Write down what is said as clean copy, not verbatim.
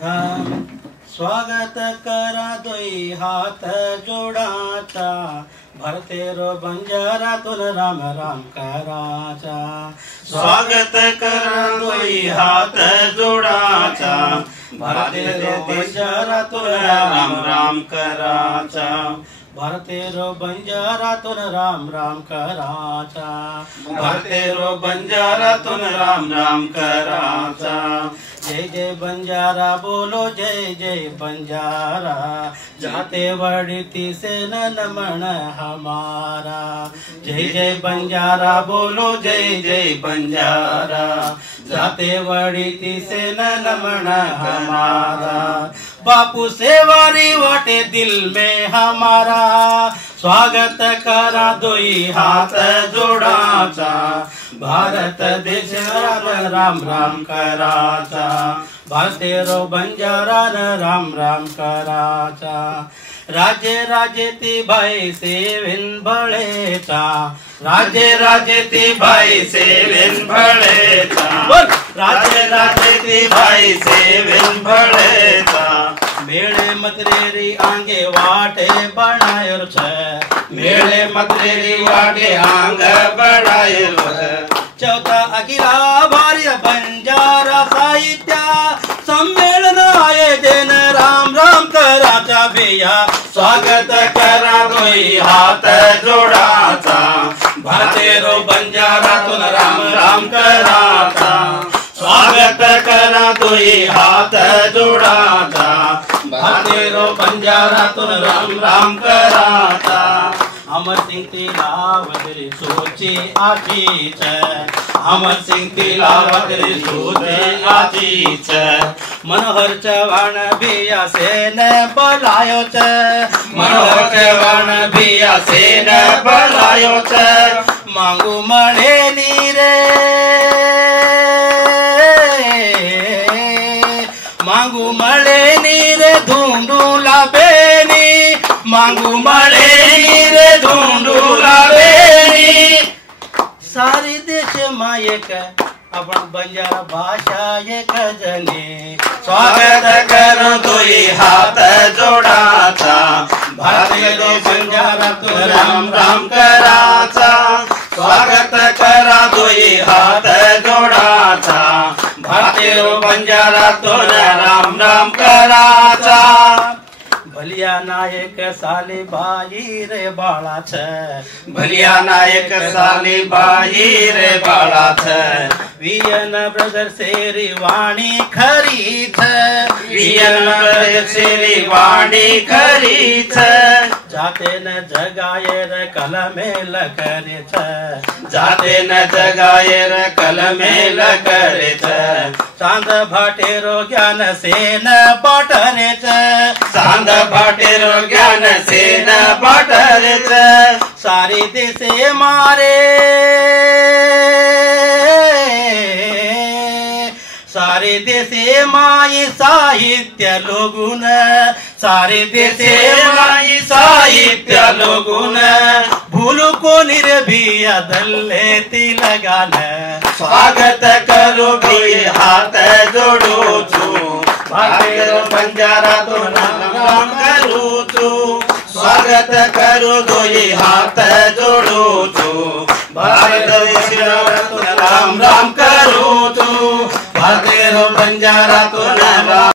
स्वागत करा दोई हाथ जोडाचा, भरतेरो बंजारातून राम राम कराचा। स्वागत करा दोई हात जोडाचा, भरतेरो बंजारातून राम राम कराचा, भरतेरो बंजारातून राम राम कराचा, भरतेरो बंजारातून राम राम कराचा। जय जय बंजारा बोलो जय जय बंजारा, जाते वड़ती से नमन हमारा। जय जय बंजारा बोलो जय जय बंजारा, जाते वड़ती से नमन हमारा। बापू से वारी वाटे दिल में हमारा, स्वागत करा दोई हाथ जोडाचा, भारत देश राम राम राम कराचा, भारतेरो बंजारा राम राम कराचा। राज्य राज्य ती भाई सेविन भळेचा, राज्य राज्य ती भाई सेविन भळेचा, राज्य राज्य ती भाई सेविन भळेचा। मेळे मतरेरी आंगे वाटे बनायर छ, मेळे मतरेरी वाटे आंग बढ़ायर छ। चौथा अखिला भारतीय बंजारा साहित्य सम्मेलन आयोजन राम राम कराचा भैया। स्वागत करा दोई हात जोडाचा, भारतेरो बंजारातून राम राम कराचा। स्वागत करा दोई हात जोडाचा, भारतेरो बंजारातून राम राम कराचा। अमर सिंह तिलावत रे सोची आचीच, अमर सिंह तिलावत रे सोची आचीच। मनोहर चव्हाण भिया सेन बलायो छ, मनोहर चव्हाण भिया सेन बलायो छ। मांगू मळे नीरे, मांगू मळे नीरे धुंडूला बेनी, मांगू मळे नीरे धुंडूला बेनी। सारी देश मायक आपण बंजारा भाषा एक जने। स्वागत कर दोई हात जोडाचा, भारतेरो बंजारातून राम राम कराचा। स्वागत करा दोई हात जोडाचा, भारतेरो बंजारातून राम राम कराचा। भलिया नायक साली बाई रे बाळा छ, भलिया नायक साली बाई रे बाळा छ। वियन ब्रदर सेरी वाणी खरी छ, वियन ब्रदर सेरी वाणी खरी छ। जाते न जगायर कलमेल करे छ, जाते न जगायर कलमेल करे छ। चांद भाटेरो ज्ञान सेन पाटरे छ, चांद भाटेरो ज्ञान सेन पाटरे छ। सारे देशे मारे, सारे देशे माई साहित्य लोगुन, सारे देशे माई साहित्य लोगुन। भूलू को निर्भिया दल्ले तिलगान, स्वागत करो भी हाथ जोडू छू, भारतेरो बंजारातून राम राम करू छू। स्वागत करू दोई हात जोडू छू, भारत देशातून राम राम करू छू, भारतेरो बंजारातून राम